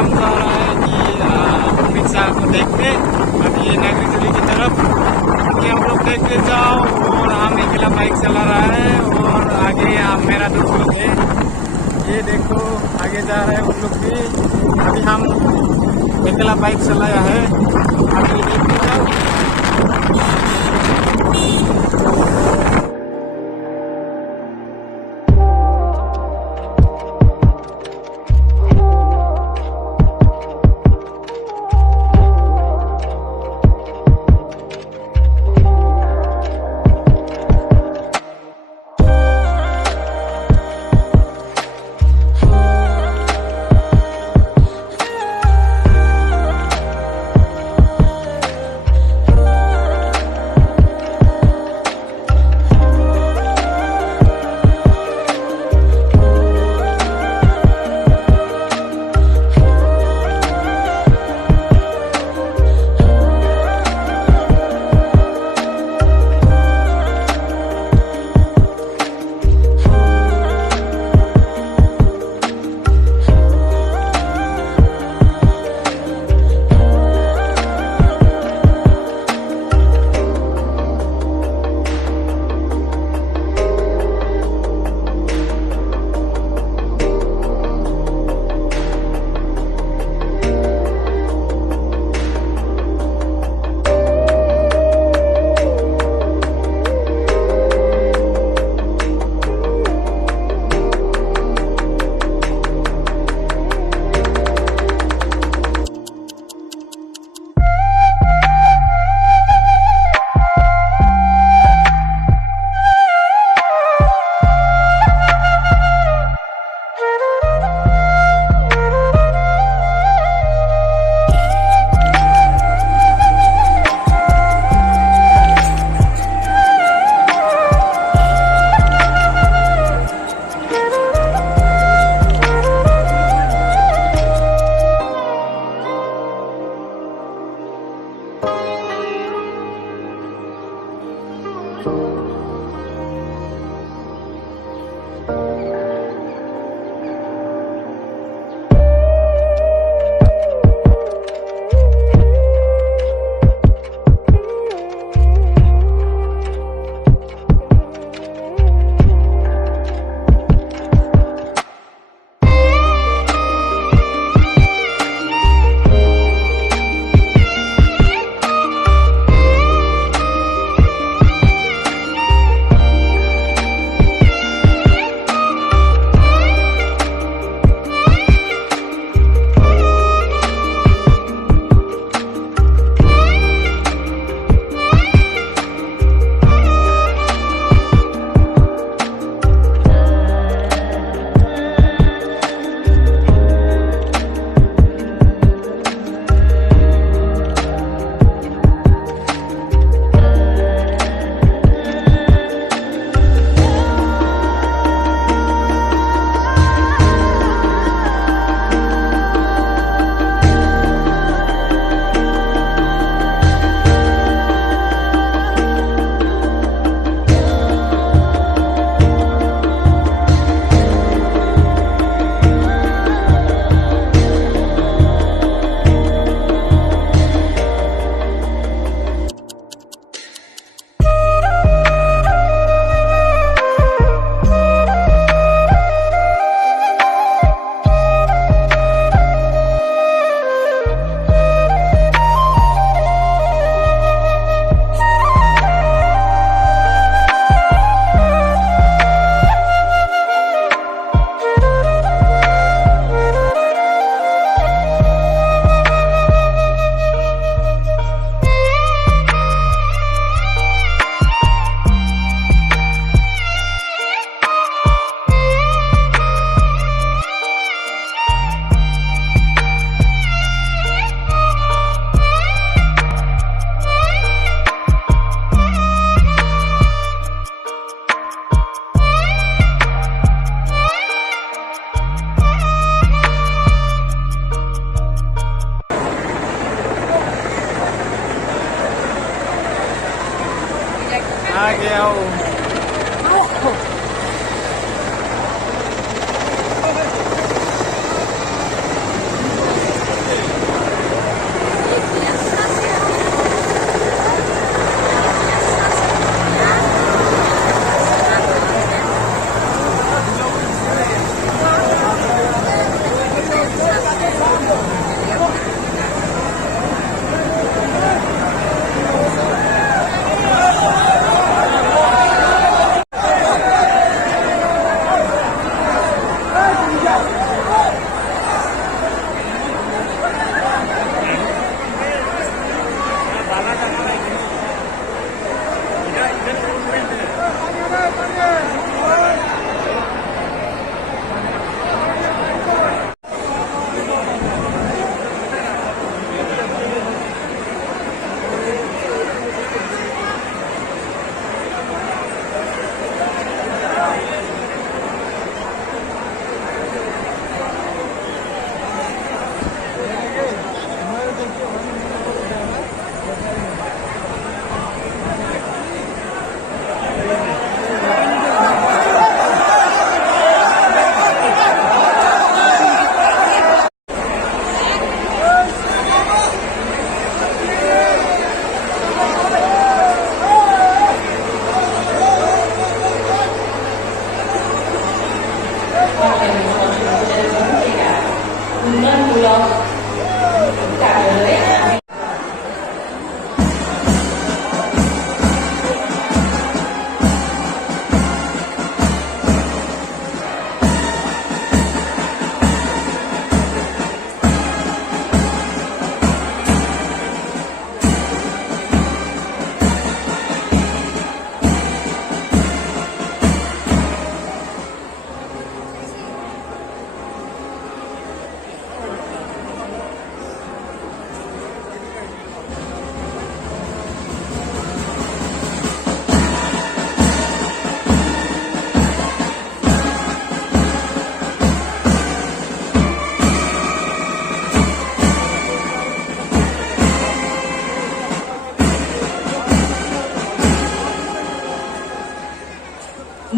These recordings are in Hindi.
हम जा रहा है कि अमित शाह को देखने अभी नागरी दिल्ली की तरफ कि हम लोग देखते जाओ। और हम अकेला बाइक चला रहा है और आगे मेरा दोस्त लोग है, ये देखो आगे जा रहे हैं उन लोग भी। अभी हम अकेला बाइक चलाया है, अभी देखते जाओ।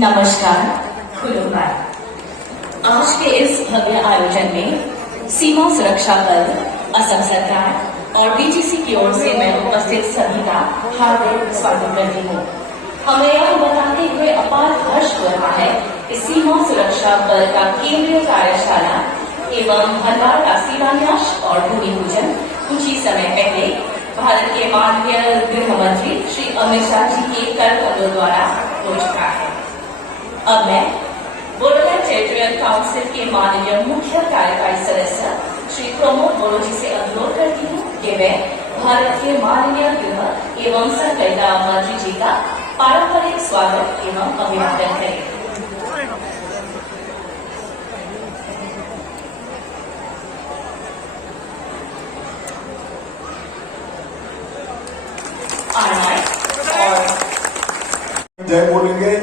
नमस्कार, खुलुमबाय। आज के इस भव्य आयोजन में सीमा सुरक्षा बल, असम सरकार और बीटीसी की ओर से मैं उपस्थित सभी का हार्दिक स्वागत करती हूँ। हमें यह बताते हुए अपार हर्ष हो रहा है कि सीमा सुरक्षा बल का केंद्रीय कार्यशाला एवं भंडार का शिलान्यास और भूमि पूजन कुछ ही समय पहले भारत के माननीय गृह मंत्री श्री अमित शाह जी के कर कमलों द्वारा हो चुका है। अब मैं बोडोलैंड टेरिटोरियल काउंसिल के माननीय मुख्य कार्यकारी सदस्य श्री प्रमोद बोरो जी से अनुरोध करती हूँ कि वे भारत के माननीय गृह एवं सहकारिता मंत्री जी का पारंपरिक स्वागत एवं अभिवादन करें। जय बोलेंगे।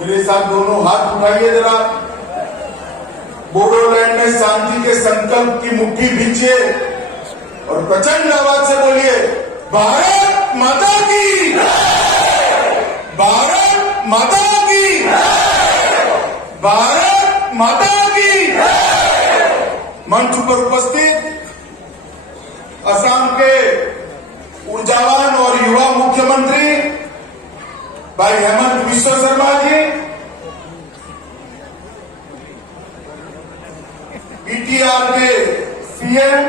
मेरे साथ दोनों हाथ उठाइए जरा। बोडोलैंड में शांति के संकल्प की मुट्ठी भींचिए और प्रचंड आवाज से बोलिए, भारत माता की, भारत माता की, भारत माता की। मंच पर उपस्थित असम के ऊर्जावान और युवा मुख्यमंत्री भाई हेमंत बिश्व शर्मा जी, बीटीआर के सीएम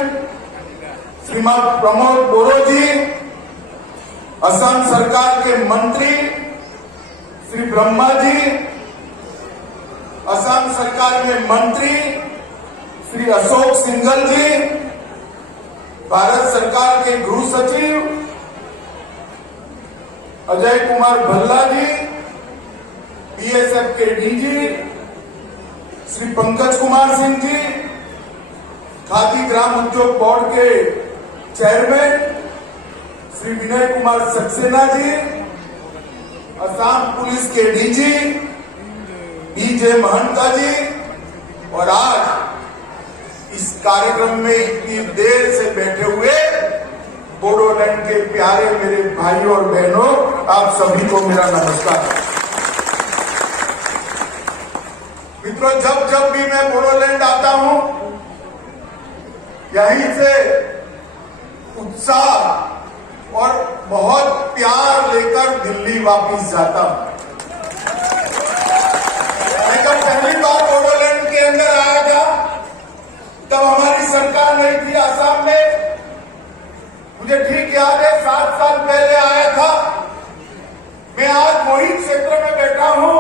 श्रीमान प्रमोद बोरो जी, असम सरकार के मंत्री श्री ब्रह्मा जी, असम सरकार के मंत्री श्री अशोक सिंघल जी, भारत सरकार के गृह सचिव अजय कुमार भल्ला जी, बीएसएफ के डीजी श्री पंकज कुमार सिंह जी, खादी ग्राम उद्योग बोर्ड के चेयरमैन श्री विनय कुमार सक्सेना जी, असम पुलिस के डीजी बीजे महंता जी, और आज इस कार्यक्रम में इतनी देर से बैठे हुए बोडोलैंड के प्यारे मेरे भाइयों और बहनों, आप सभी को मेरा नमस्कार। मित्रों, जब जब भी मैं बोडोलैंड आता हूं, यहीं से उत्साह और बहुत प्यार लेकर दिल्ली वापस जाता हूं। मैं जब पहली बार बोडोलैंड के अंदर आया था, तब हमारी सरकार नहीं थी असम में। मुझे ठीक याद है, 7 साल पहले आया था। मैं आज वही क्षेत्र में बैठा हूं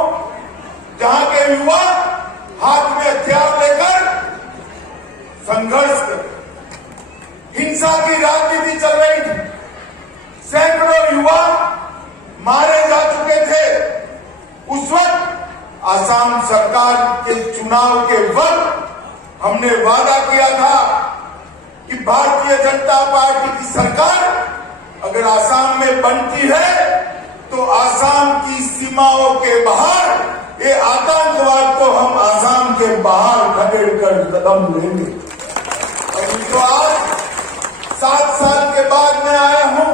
जहां के युवा हाथ में हथियार लेकर संघर्ष कर, हिंसा की राजनीति चल रही थी। सैकड़ों युवा मारे जा चुके थे। उस वक्त असम सरकार के चुनाव के वक्त हमने वादा किया था कि भारतीय जनता पार्टी की सरकार अगर असम में बनती है तो असम की सीमाओं के बाहर ये आतंकवाद को हम असम के बाहर खदेड़ कर कदम लेंगे। और तो आज 7 साल के बाद मैं आया हूं।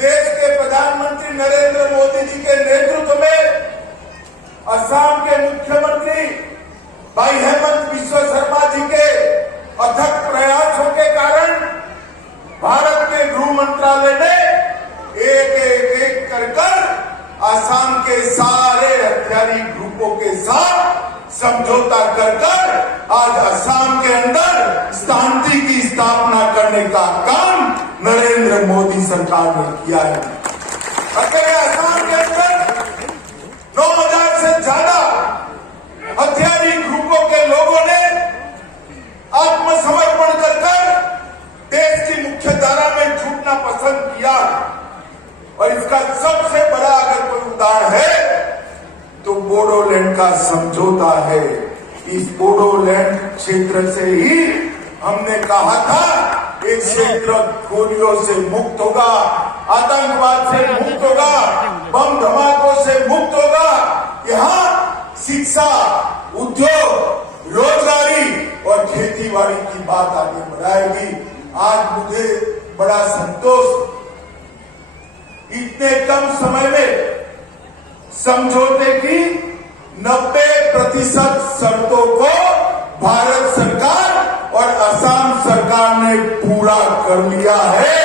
देश के प्रधानमंत्री नरेंद्र मोदी जी के नेतृत्व में असम के मुख्यमंत्री भाई हेमंत बिश्व शर्मा जी के अथक प्रयासों के कारण भारत के गृह मंत्रालय ने एक कर असम के सारे हथियारी ग्रुपों के साथ समझौता कर आज असम के अंदर शांति की स्थापना करने का काम नरेंद्र मोदी सरकार ने किया है। असम के अंदर 9,000 से ज्यादा हथियारी ग्रुपों के लोगों ने आत्मसमर्पण कर देश की मुख्य धारा में छूटना पसंद किया। और इसका सबसे बड़ा अगर कोई उदाहरण है तो बोडोलैंड का समझौता है। इस बोडोलैंड क्षेत्र से ही हमने कहा था ये क्षेत्र गोलियों से मुक्त होगा, आतंकवाद से मुक्त होगा, बम धमाकों से मुक्त होगा। यहाँ शिक्षा, उद्योग, रोजगारी और खेतीबाड़ी की बात आगे बढ़ाएगी। आज मुझे बड़ा संतोष, इतने कम समय में समझौते की 90% शर्तों को भारत सरकार और असम सरकार ने पूरा कर लिया है।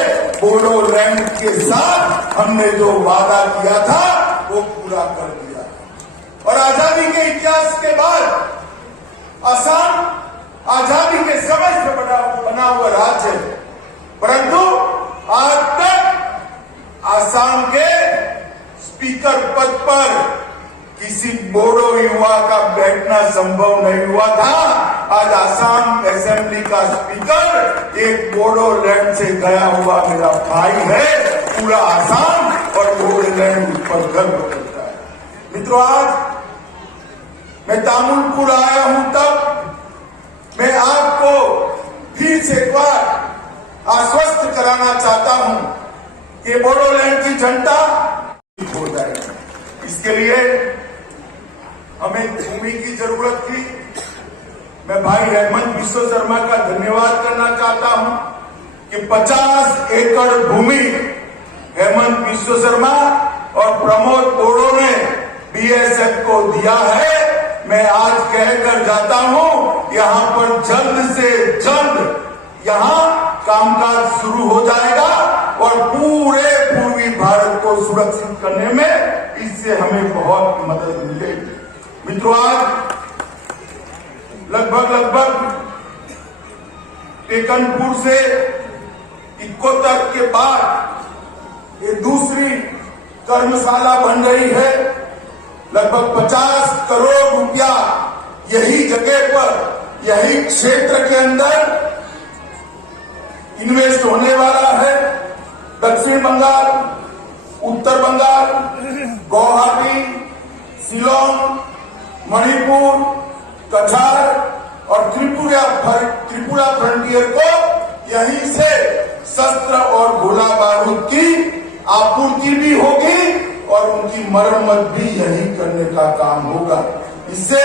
बोडोलैंड के साथ हमने जो वादा किया था वो पूरा कर दिया। और आजादी के इतिहास के बाद असम आजादी के समय से बना हुआ राज्य है, परंतु आज तक असम के स्पीकर पद पर किसी बोडो युवा का बैठना संभव नहीं हुआ था। आज असम असेंबली का स्पीकर एक बोडोलैंड से गया हुआ मेरा भाई है। पूरा असम और बोडोलैंड पर गर्व करता है। मित्रों, आज मैं तामुलपुर आया हूं, तब मैं आपको फिर से एक बार आश्वस्त कराना चाहता हूं कि बोडोलैंड की जनता हो जाएगी। इसके लिए हमें भूमि की जरूरत थी। मैं भाई हेमंत विश्व शर्मा का धन्यवाद करना चाहता हूं कि 50 एकड़ भूमि हेमंत विश्व शर्मा और प्रमोद बोडो ने बीएसएफ को दिया है। मैं आज कहकर जाता हूं, यहां पर जल्द से जल्द यहां कामकाज शुरू हो जाएगा और पूरे पूर्वी भारत को सुरक्षित करने में इससे हमें बहुत मदद मिलेगी। मित्रों, आज लगभग टेकनपुर से इकोतर के बाद ये दूसरी कर्मशाला बन रही है। लगभग 50 करोड़ रुपया यही जगह पर, यही क्षेत्र के अंदर इन्वेस्ट होने वाला है। दक्षिण बंगाल, उत्तर बंगाल, गुवाहाटी, शिलोंग, मणिपुर, कछार और त्रिपुरा फ्रंटियर को यहीं से शस्त्र और गोला बारूद की आपूर्ति भी होगी और उनकी मरम्मत भी यही करने का काम होगा। इससे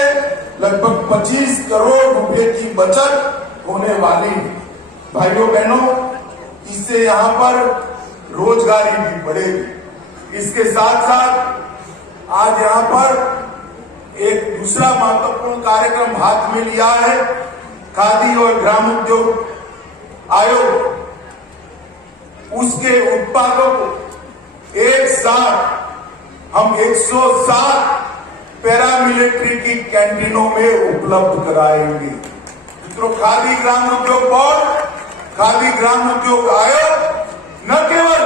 लगभग 25 करोड़ रुपए की बचत होने वाली। भाइयों बहनों, इससे यहाँ पर रोजगारी भी बढ़ेगी। इसके साथ साथ आज यहाँ पर एक दूसरा महत्वपूर्ण कार्यक्रम हाथ में लिया है, खादी और ग्राम उद्योग आयोग। उसके उत्पादों को एक साथ हम 107 पैरामिलिट्री की कैंटीनों में उपलब्ध कराएंगे। मित्रों, खादी ग्राम उद्योग बोर्ड, खादी ग्राम उद्योग आयोग न केवल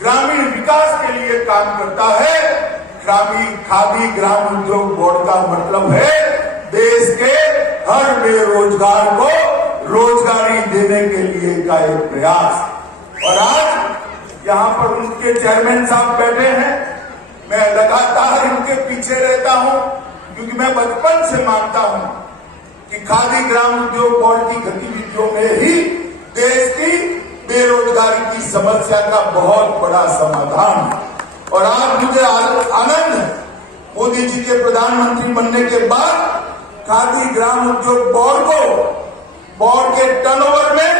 ग्रामीण विकास के लिए काम करता है, खादी ग्राम उद्योग बोर्ड का मतलब है देश के हर बेरोजगार को रोजगारी देने के लिए का एक प्रयास। और आज यहाँ पर उनके चेयरमैन साहब बैठे हैं। मैं लगातार इनके पीछे रहता हूं क्योंकि मैं बचपन से मानता हूं कि खादी ग्राम उद्योग बोर्ड की गतिविधियों में ही देश की बेरोजगारी की समस्या का बहुत बड़ा समाधान है। और आज मुझे आनंद है, मोदी जी के प्रधानमंत्री बनने के बाद खादी ग्राम उद्योग बोर्ड के टर्नओवर में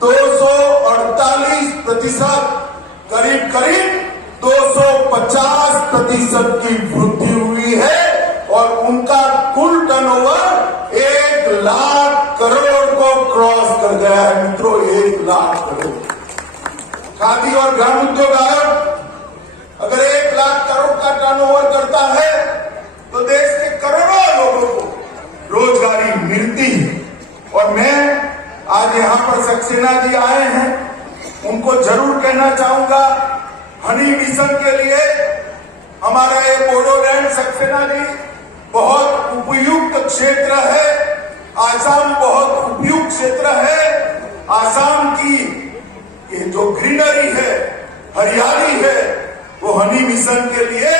248% करीब 250% की वृद्धि हुई है और उनका कुल टर्नओवर 1 लाख करोड़ को क्रॉस कर गया है। मित्रों, 1 लाख करोड़। खादी और ग्राम उद्योग आयोग अगर 1 लाख करोड़ का टर्नओवर करता है तो देश के करोड़ों लोगों को जी आए हैं, उनको जरूर कहना चाहूंगा, हनी मिशन के लिए हमारा ये बोडोलैंड सक्सेना जी बहुत उपयुक्त क्षेत्र है। आसाम बहुत उपयुक्त क्षेत्र है। आसाम की ये जो ग्रीनरी है, हरियाली है, वो हनी मिशन के लिए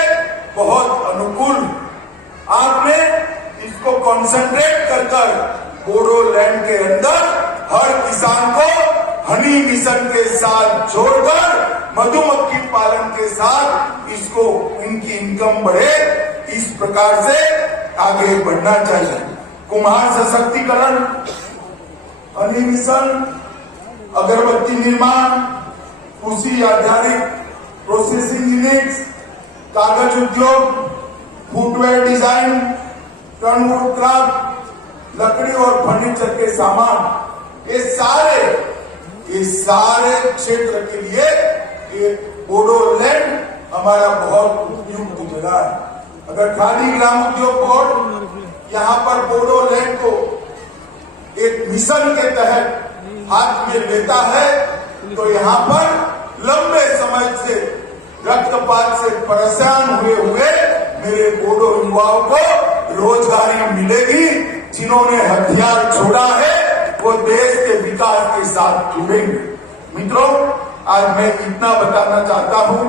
बहुत अनुकूल। आपने इसको कंसंट्रेट कर बोडोलैंड के अंदर हर किसान को हनी मिशन के साथ जोड़कर मधुमक्खी पालन के साथ इसको इनकी इनकम बढ़े, इस प्रकार से आगे बढ़ना चाहिए। कुम्हार सशक्तिकरण, हनी मिशन, अगरबत्ती निर्माण, कृषि आधारित प्रोसेसिंग यूनिट्स, कागज उद्योग, फुटवेयर डिजाइन, टर्नवुड क्राफ्ट, लकड़ी और फर्नीचर के सामान, ये सारे क्षेत्र के लिए ये बोडोलैंड हमारा बहुत उपयुक्त जगह है। अगर खादी ग्राम उद्योग बोर्ड यहाँ पर बोडोलैंड को एक मिशन के तहत हाथ में लेता है तो यहाँ पर लंबे समय से रक्तपात से परेशान हुए मेरे बोडो युवाओं को रोजगारी मिलेगी। जिन्होंने हथियार छोड़ा है वो देश के विकास के साथ जुड़ेंगे। मित्रों, आज मैं इतना बताना चाहता हूँ,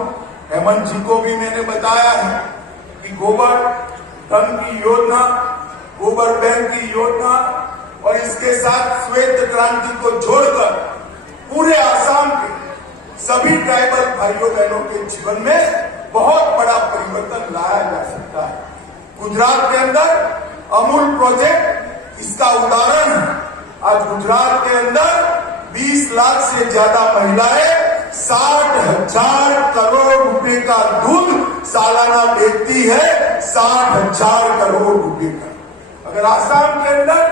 हेमंत जी को भी मैंने बताया है कि गोबर धन की योजना, गोबर बैंक की योजना और इसके साथ श्वेत क्रांति को जोड़कर पूरे आसाम के सभी ट्राइबल भाइयों बहनों के जीवन में बहुत बड़ा परिवर्तन लाया जा सकता है। गुजरात के अंदर अमूल प्रोजेक्ट इसका उदाहरण है। आज गुजरात के अंदर 20 लाख से ज्यादा महिलाएं 60,000 करोड़ रुपए का दूध सालाना बेचती है। 60,000 करोड़ रुपए का। अगर आसाम के अंदर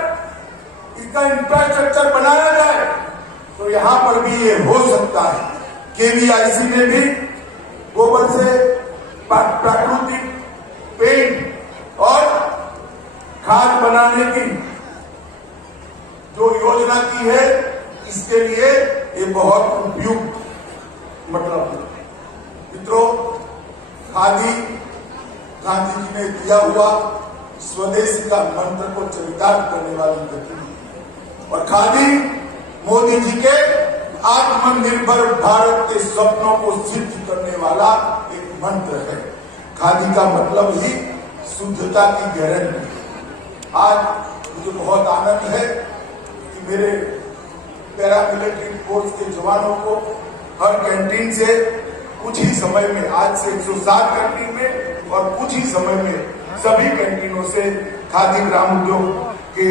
इसका इंफ्रास्ट्रक्चर बनाया जाए तो यहाँ पर भी ये हो सकता है। केवीआईसी ने भी गोबर से प्राकृतिक पेंट और खाद बनाने की जो योजना की है, इसके लिए ये बहुत उपयुक्त मित्रों, खादी गांधी जी ने दिया हुआ स्वदेशी का मंत्र को चरितार्थ करने वाली गति और खादी मोदी जी के आत्मनिर्भर भारत के सपनों को सिद्ध करने वाला एक मंत्र है। खादी का मतलब ही शुद्धता की गारंटी। आज मुझे बहुत आनंद है कि मेरे पैरामिलिट्री फोर्स के जवानों को हर कैंटीन से कुछ ही समय में, आज से 107 कैंटीन में और कुछ ही समय में सभी कैंटीनों से खादी ग्राम उद्योग के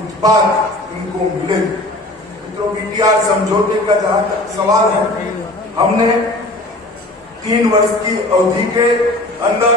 उत्पाद इनको मिलेंगे। बीटीआर समझौते का जहां तक सवाल है, हमने 3 वर्ष की अवधि के अंदर